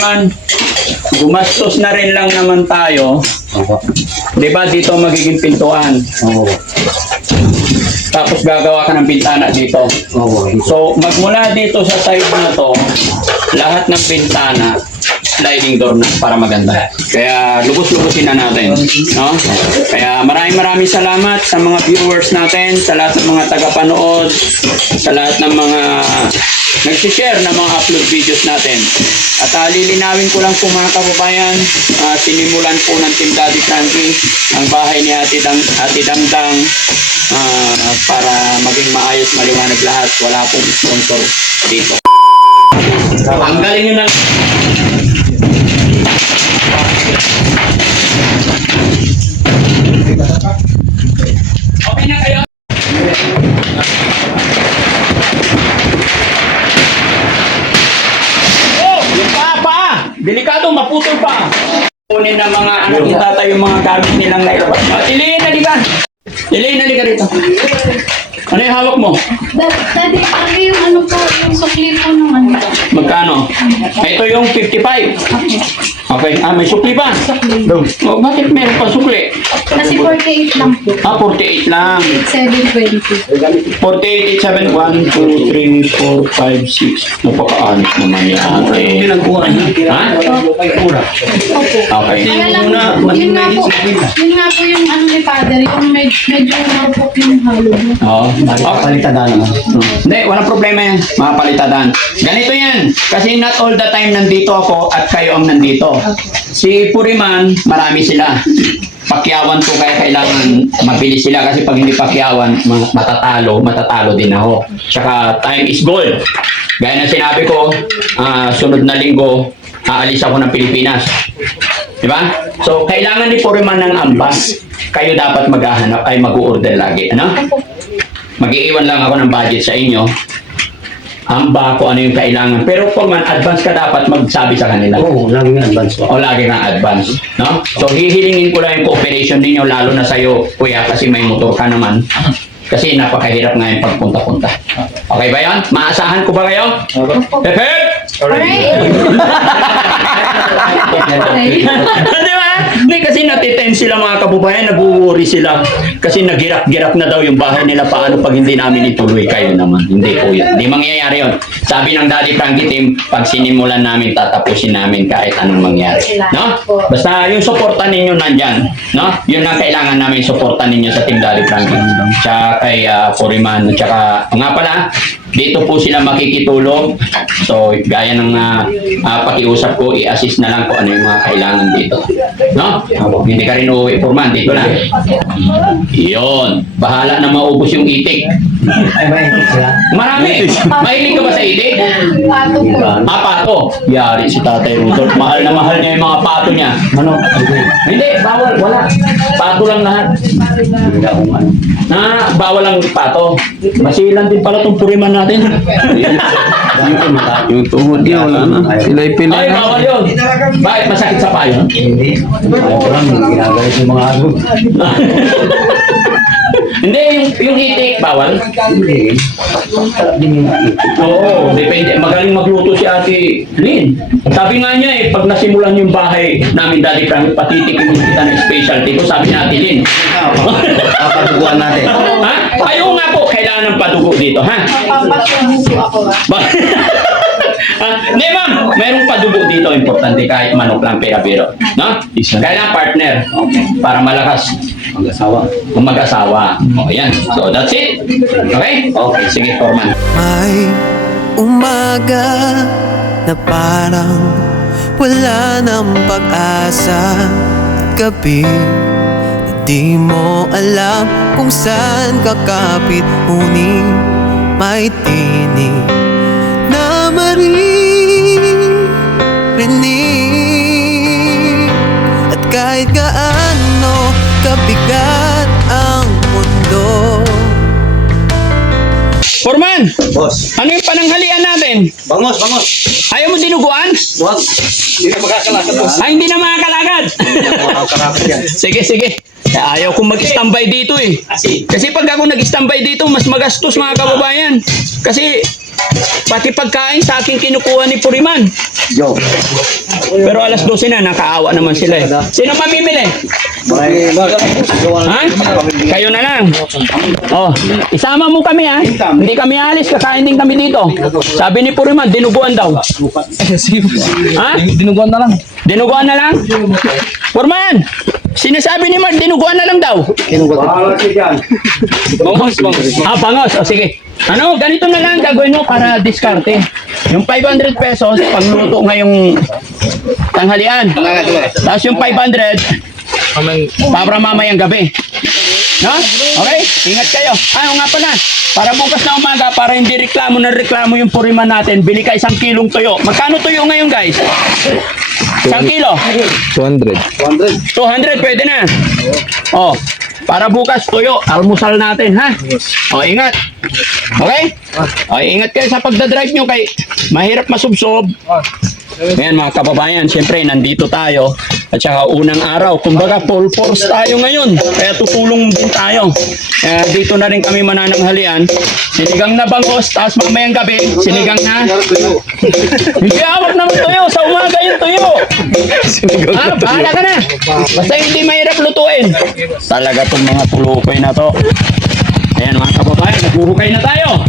Man, gumastos na rin lang naman tayo. Di ba dito magiging pintuan? Tapos gagawa ka ng bintana dito. So magmula dito sa side na to, lahat ng bintana sliding door na para maganda. Kaya lubos-lubusin na natin, no? Kaya maraming salamat sa mga viewers natin, sa lahat ng mga tagapanood, sa lahat ng mga nag-share ng mga upload videos natin. At lilinawin ko lang po mga kababayan, sinimulan po ng Team Daddy Frankie ang bahay ni Ate Damdang para maging maayos, maliwanag lahat. Wala pong sponsor dito. Ang galing nyo na. Okay na kayo? Oh! Yung pa! Delikado, maputol pa! Kunin ng mga anak ni tatay yung mga gamit nilang nailabas. Elaine, halika! Elaine, halika rito. Ano yung hawak mo? Daddy, ano yung ano po, yung sukli po naman. Magkano? Ito yung 55. Okay, may sukli pa? Sukli. Oh, bakit meron pa sukli? Kasi 48 lang po. 48 lang. 720. 48, 7, 1, 2, 3, 4, 5, 6. Napaka-anit naman yan. Okay. Ha? Opo. Okay. Kaya lang, yun nga po yung ano ni Father, yung medyo marupok yung halo. Oo. Palitadaan naman. Hindi, walang problema yan. Mga palitadaan. Ganito yan. Kasi not all the time nandito ako at kayo ang nandito. Si Puriman, marami sila. Pakyawan ko kaya kailangan mabilis sila kasi pag hindi pakyawan, matatalo din ako. Tsaka time is gold. Gaya ng sinabi ko, sunod na linggo, aalis ako ng Pilipinas. Diba? So, kailangan ni Puriman ng ambas. Kayo dapat maghahanap ay mag-order lagi. Ano? Mag-iiwan lang ako ng budget sa inyo. Amba kung ano yung kailangan. Pero kung man advance ka dapat magsabi sa kanila. Oo, lagi nga advance po. O lagi kang advance. No? So hihilingin ko lang yung cooperation ninyo lalo na sa'yo, kuya, kasi may motor ka naman. Kasi napakahirap nga yung pagpunta-punta. Okay ba yan? Maasahan ko ba kayo? Perfect! Di ba? Hindi kasi natitense sila mga kababayan, nag-worry sila. Kasi naghirap-girap na daw yung bahay nila paano pag hindi namin ituloy kayo naman. Hindi po yun. Hindi mangyayari yun. Sabi ng Daddy Frankie Team, pag sinimulan namin, tatapusin namin kahit anong mangyari. No? Basta yung suporta ninyo nandyan. No? Yun ang kailangan namin suporta ninyo sa Team Daddy Frankie. Tsaka kay Puriman. Tsaka nga pala, dito po sila makikitulog. So, gaya ng pakiusap ko, i-assist na lang kung ano yung mga kailangan dito. No? Hindi ka rin uuwi, Purman. Dito lang. Yun. Bahala na maubos yung itik. Ay, may itik sila. Marami. Mahilig ka ba sa itik? Pato po. Pato. Yari si Tatay Rudolph. Mahal na mahal niya yung mga pato niya. Ano? Hindi, bawal. Wala. Pato lang lahat. Hindi ako man. Bawal ang pato. Masilan din pala itong Puriman natin. Yung tuhod niya, wala na. Pilay-pilay Ay, na. bawal yun. Bakit? Masakit sa payo? Hindi. Ayaw ko lang, ginagalit yung mga agod. Hindi, yung itik, bawal. Hindi. Sarap din yung itik. Oo, depende. Magaling magluto si Ate Lynn. Sabi nga niya pag nasimulan yung bahay namin, Daddy Frank, patitikin kita ng specialty ko, sabi ni Ate Lynn. Papaduguan natin. Ha? Ayaw nga po, kailangan ng padugo dito, ha? Papasubuso ako ba? Hindi ma'am, mayroong padugo dito, importante kahit manok lang pera-biro. No? Kailangan partner para malakas. Mag-asawa. Kung mag-asawa. O yan. So that's it. Okay? Okay, sige, Forman. May umaga na parang wala ng pag-asa. Gabi na di mo alam kung saan kakapit. Ngunit may tinig na maririnig. At kahit gaano kabigat ang mundo. Forman! Boss. Ano yung pananghalian natin? Bangos, bangos. Ayaw mo dinuguan? What? Hindi na magkakalakad, boss. Ay, hindi na makakalakad. Makakakalakad yan. Sige, sige. Ayaw kong mag-standby dito eh. Kasi pag ako nag-standby dito, mas magastos mga kababayan. Kasi Pati pagkain sa akin kinukuha ni Puriman. Yo. Pero alas 12 na, nakaawa naman sila eh. Sino mamimili? Ha? Kayo na lang. Oh, isama mo kami ha. Hindi kami alis, kakain din kami dito. Sabi ni Puriman, dinuguan daw. Ha? Dinuguan na lang. Dinuguan na lang? Puriman! Sinasabi ni Mark, dinuguan na lang daw. Bangos. O sige. Ano, ganito na lang gagawin mo para diskarte. Yung 500 pesos, pagluto ngayong tanghalian. Tapos yung 500, para mamayang gabi. No? Okay? Ingat kayo. Nga pala. Para bukas na umaga, para hindi reklamo yung Puriman natin, bili ka 1 kilong tuyo. Magkano tuyo ngayon, guys? 1 kilo? 200. 200, pwede na. Oh, para bukas tuyo, almusal natin, ha? Oh, ingat. Okay? Okay, ingat kayo sa pagdadrive nyo kay mahirap masubsob. Ayan mga kababayan, siyempre nandito tayo at saka unang araw. Kumbaga full force tayo ngayon. Kaya tutulong din tayo. Kaya dito na rin kami manananghalian. Sinigang na bangos, tapos mamayang gabi, sinigang na. Hindi awak naman tuyo, sa umaga yung tuyo. Bahala ka na. Basta hindi mahirap lutuin. Talaga itong mga pulukoy na to. Ayan mga kababayan, naghuhukay na tayo.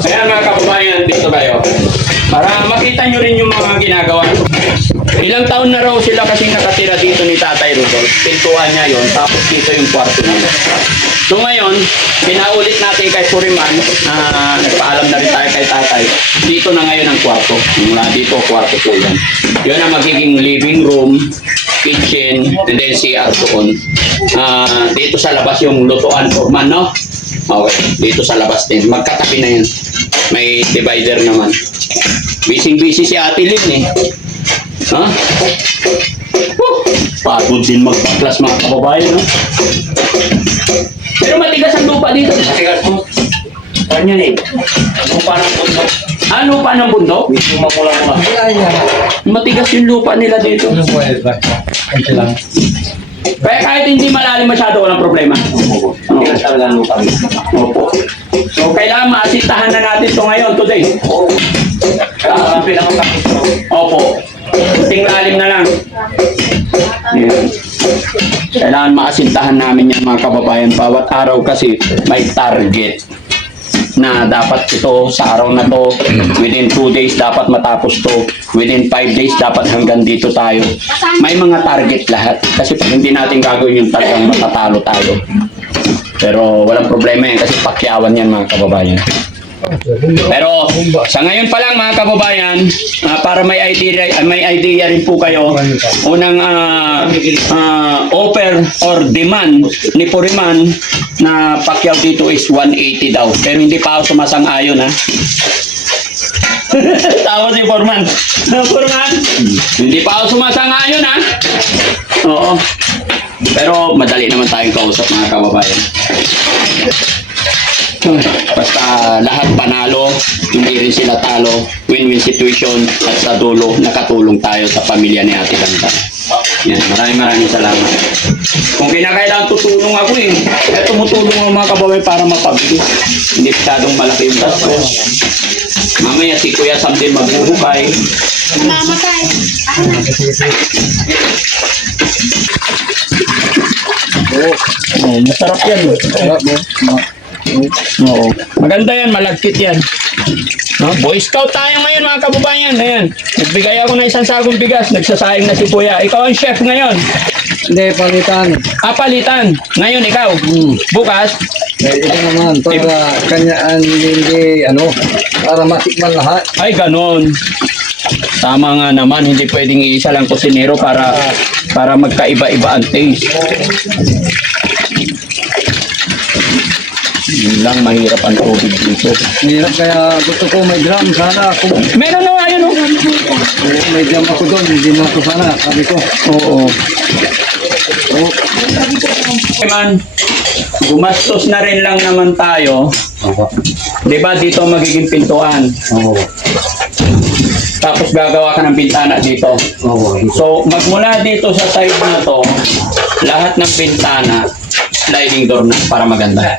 Ayan mga kababayan, dito kayo. Para makita nyo rin yung mga ginagawa. Ilang taon na raw sila kasing nakatira dito ni Tatay Rudolph. Pintuan niya yon, tapos dito yung kwarto nila. So ngayon, pinaulit natin kay Puriman, nagpaalam na rin tayo kay Tatay. Dito na ngayon ang kwarto. Mula dito, kwarto po yan. Yun ang magiging living room, kitchen, and then CR doon. Dito sa labas yung lutuan, Puriman, no? Okay, dito sa labas din. Magkatabi na yan. May divider naman. Busy-busy si Ate Lynn eh. Ha? Pagod din magpa-class mga kababayan, no? Pero matigas ang lupa dito. Matigas po. Kanya eh. Lupa ng bundok. Lupa ng bundok? Mamulang. Matigas yung lupa nila dito. Kaya kahit hindi malalim masyado, walang problema. Matigas talaga ang lupa. Opo. So, kailangan maasitahan na natin ito ngayon, today. Opo. Tinglalim na lang. Ayan. Kailangan maasintahan namin yan mga kababayan. Bawat araw kasi may target na dapat ito sa araw na to, within 2 days dapat matapos to, within 5 days dapat hanggang dito tayo. May mga target lahat. Kasi pag hindi natin gagawin yung talagang matatalo tayo. Pero walang problema yan kasi pakyawan yan mga kababayan. Pero sa ngayon pa lang mga kababayan, para may idea rin po kayo, unang offer or demand ni Puriman na pakyaw dito is 180 daw. Pero hindi pa ako sumasang-ayon ha. Tawa si Puriman. Puriman, hindi pa ako sumasang-ayon ha. Oo. Pero madali naman tayong kausap mga kababayan. Basta lahat panalo, hindi rin sila talo, win-win situation at sa dulo nakatulong tayo sa pamilya ni Ate Ganda. Yan, maraming salamat. Kung kinakailangan tutulong ako tumutulong ako mga kababayan para mapabilis. Hindi masyadong malaki yung gastos. Mamaya si Kuya Sam din magbuhukay. Mamatay. Masarap yan. Oo. Maganda yan, malagkit yan. No? Boy Scout tayo ngayon mga kababayan. Ayan. Nagbigay ako ng 1 sagong bigas. Nagsasayang na si Kuya. Ikaw ang chef ngayon. Hindi, palitan. Palitan. Ngayon ikaw. Bukas. Ito naman, para kanyaan hindi, para matikman lahat. Ay, ganon. Tama nga naman, hindi pwedeng iisa lang kusinero para magkaiba-iba ang taste. Yun lang, mahirap ang tubig dito. Hirap kaya gusto ko may drum sana ako. Meron na ayun oh. May drum ako doon, hindi mo ako sana, sabi ko. Oo. Man, gumastos na rin lang naman tayo. Di ba dito magiging pintuan? Oo. Tapos gagawa ka ng bintana dito. Oo. So, magmula dito sa side na to, lahat ng bintana, sliding door na para maganda.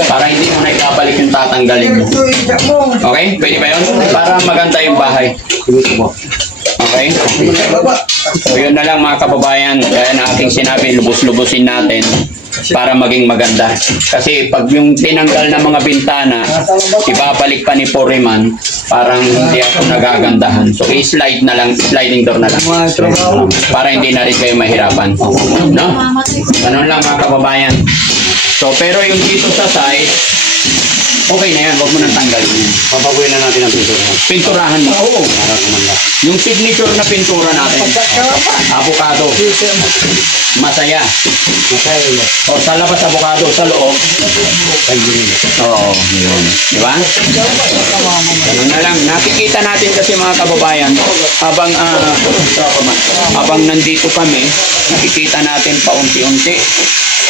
Para hindi mo na ikabalik yung tatanggalin mo. Okay? Pwede ba yun? Para maganda yung bahay. Okay? So yun na lang mga kababayan, kaya na ating sinabi, lubos-lubusin natin para maging maganda. Kasi pag yung tinanggal na mga bintana, ibabalik pa ni Foreman, parang hindi ako nagagandahan. So i-slide na lang, sliding door na lang. Para hindi na rin kayo mahirapan. No? Ganun lang mga kababayan. So pero yung dito sa side, okay na yan, huwag mo nang tanggalin yan. Papaguhin na natin ang pinturahan. Pinturahan mo. Oo. Para kumanda. Yung signature na pintura natin. Avocado. Masaya. Masaya. O sa labas avocado, sa loob. Oo, yun. Di ba? Ganun na lang. Nakikita natin kasi mga kababayan, habang nandito kami, nakikita natin paunti-unti.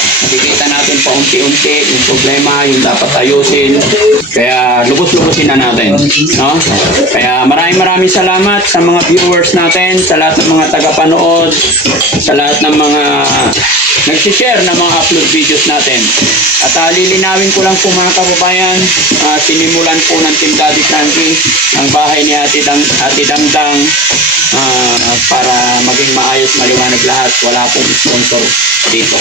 Nakikita natin paunti-unti yung problema, yung dapat ayusin. Kaya lubos-lubosin na natin. No? Kaya maraming salamat sa mga viewers natin, sa lahat ng mga tagapanood, sa lahat ng mga nagsishare ng mga upload videos natin. At lilinawin ko lang po mga kababayan, sinimulan po ng Team Daddy Frankie ang bahay ni Ate Dangdang para maging maayos, maliwanag lahat. Wala pong sponsor dito.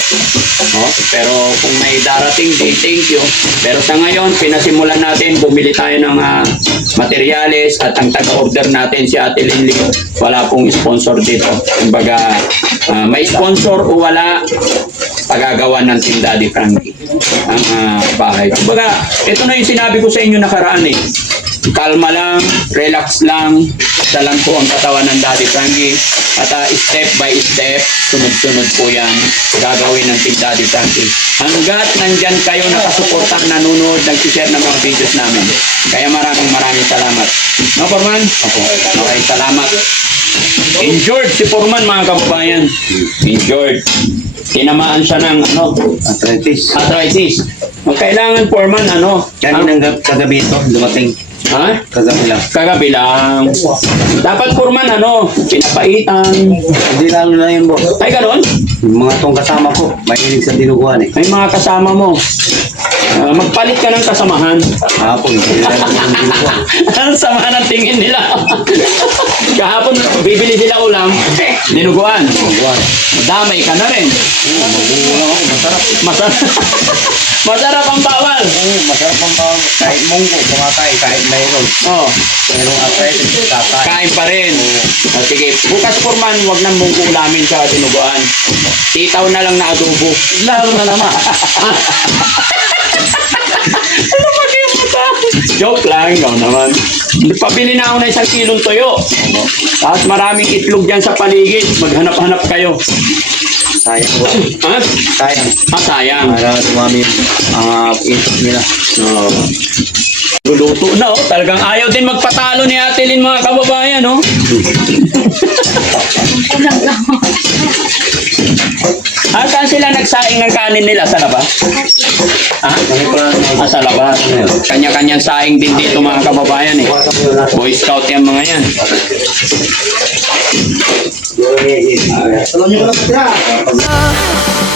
No? Pero kung may darating, thank you. Pero sa ngayon, pinasimulan natin, bumili tayo ng materyales at ang taga-order natin si Ate Linley. Wala pong sponsor dito. Kumbaga, may sponsor o wala, pagagawa ng Team Daddy Frankie ang bahay. Kumbaga, ito na yung sinabi ko sa inyo nakaraan eh. Kalma lang, relax lang, isa lang po ang katawan ng Daddy Frankie. At step by step, sunod-sunod po yan, gagawin ng Team Daddy Frankie. Hanggat nandyan kayo nakasuportang nanonood, nag-share ng mga videos namin. Kaya maraming salamat. No, Foreman? Opo. Okay, salamat. Injured si Foreman mga kababayan. Injured. Tinamaan siya ng Arthritis. arthritis. O, kailangan Foreman Yan ang kagabi ito, dumating. ha? Kagabi lang. Kagabi lang. Dapat Foreman pinapaitan. Hindi lang na yun, boss. Ay, ganon? Yung mga tong kasama ko, mahilig sa dinuguan eh. May mga kasama mo. Magpalit ka ng kasamahan. Hapon, hindi lang ng dinuguan. Ang sama ng tingin nila. Kahapon, bibili sila ulam. Dinuguan. Dinuguan. Damay ka na rin. Magugulang ako, masarap. Masarap. Masarap ang bawal. Masarap ang bawang. Kahit munggo, kumakain, kahit mayroon. Oh, Mayroong arthritis, kakain. kain pa rin. Sige, bukas Foreman, wag nang munggo ulamin sa dinuguan. Sitaw na lang na adobo. Lalo na naman. Ano ba kayo mata? Joke lang, ikaw naman. Pabili na ako ng 1 kilong toyo. Tapos maraming itlog dyan sa paligid. Maghanap-hanap kayo. Sayang po. Ha? Sayang. Sayang. Para tumami ang input nila. Luluto na, Talagang ayaw din magpatalo ni Ate Lynn, mga kababayan, Saan sila nagsaing ng kanin nila? Sa labas? Sa labas. Kanya-kanyang saing din dito, mga kababayan, Boy Scout yung mga yan.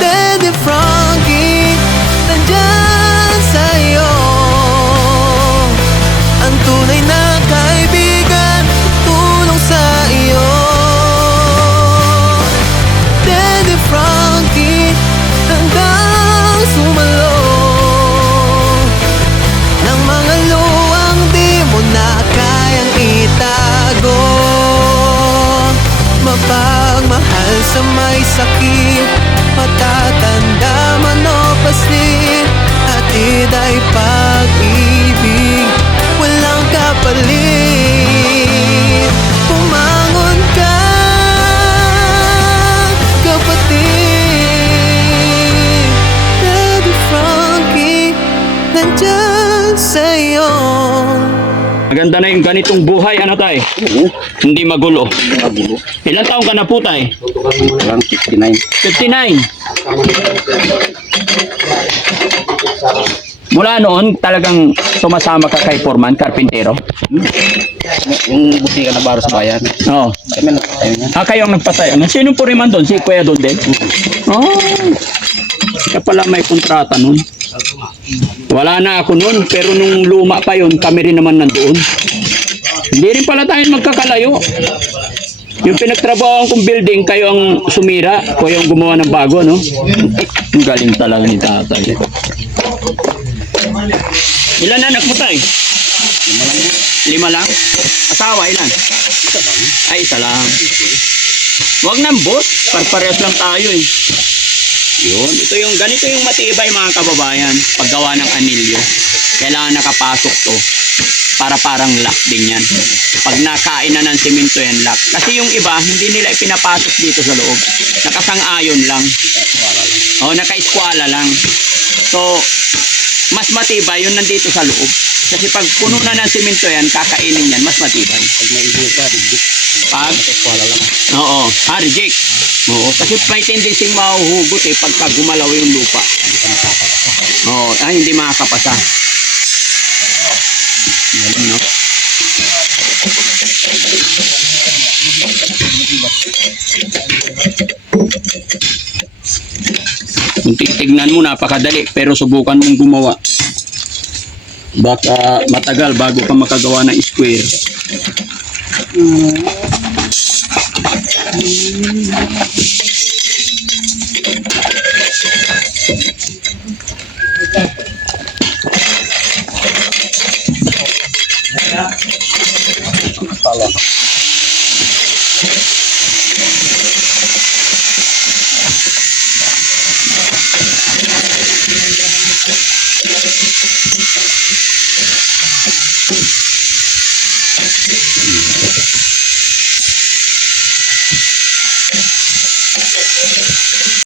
Daddy Frankie, nandyan sa'yo. Ang tunay na kaibigan, tulong sa iyo. Daddy Frankie, hanggang sumalo ng mga luwang di mo na kayang itago. Mapagmahal sa may sakit, matatanda man o paslit, hatid ay pag-ibig, walang kapalit. Pumangon ka, kapatid. Daddy Frankie, nandyan sa'yo. Maganda na yung ganitong buhay, tay? Hindi magulo. Ilang taong ka na po, tay? Walang 59. 59. Mula noon, talagang sumasama ka kay Foreman, karpintero? Yung buti ka na baro sa bayan. Oo. Ay, man, tayo na. Kayo ang nagpatay. Sino Foreman doon? Si Kuya doon din? Oh. Kaya pala may kontrata nun. Wala na ako nun, pero nung luma pa yun, kami rin naman nandoon. Hindi rin pala tayo magkakalayo. Yung pinagtrabahoan kong building, kayo ang sumira, kayo ang gumawa ng bago, no? Ang galing talaga ni tatay. Ilan na anak mo tayo? 5 lang. Asawa, ilan? Ay, isa lang. Huwag nang boss, parehas lang tayo eh. Yun, ganito yung matibay mga kababayan, paggawa ng anilyo. Kailangan nakapasok to. Para parang lock din yan. Pag nakain na ng simento yan, lock. Kasi yung iba, hindi nila ipinapasok dito sa loob. Nakasang-ayon lang. O, naka-eskwala lang. So, mas matibay yung nandito sa loob. Kasi pag puno na ng simento yan, kakainin yan, mas matibay. Pag may ka, reject. Pag? Naka-eskwala lang. Oo, reject. Oo, kasi may tendency mahuhugot eh, pagka gumalaw yung lupa. Oo, hindi makakapasa. Ganun, no? Kung titignan mo, napakadali, pero subukan mong gumawa. Baka matagal bago ka makagawa ng square.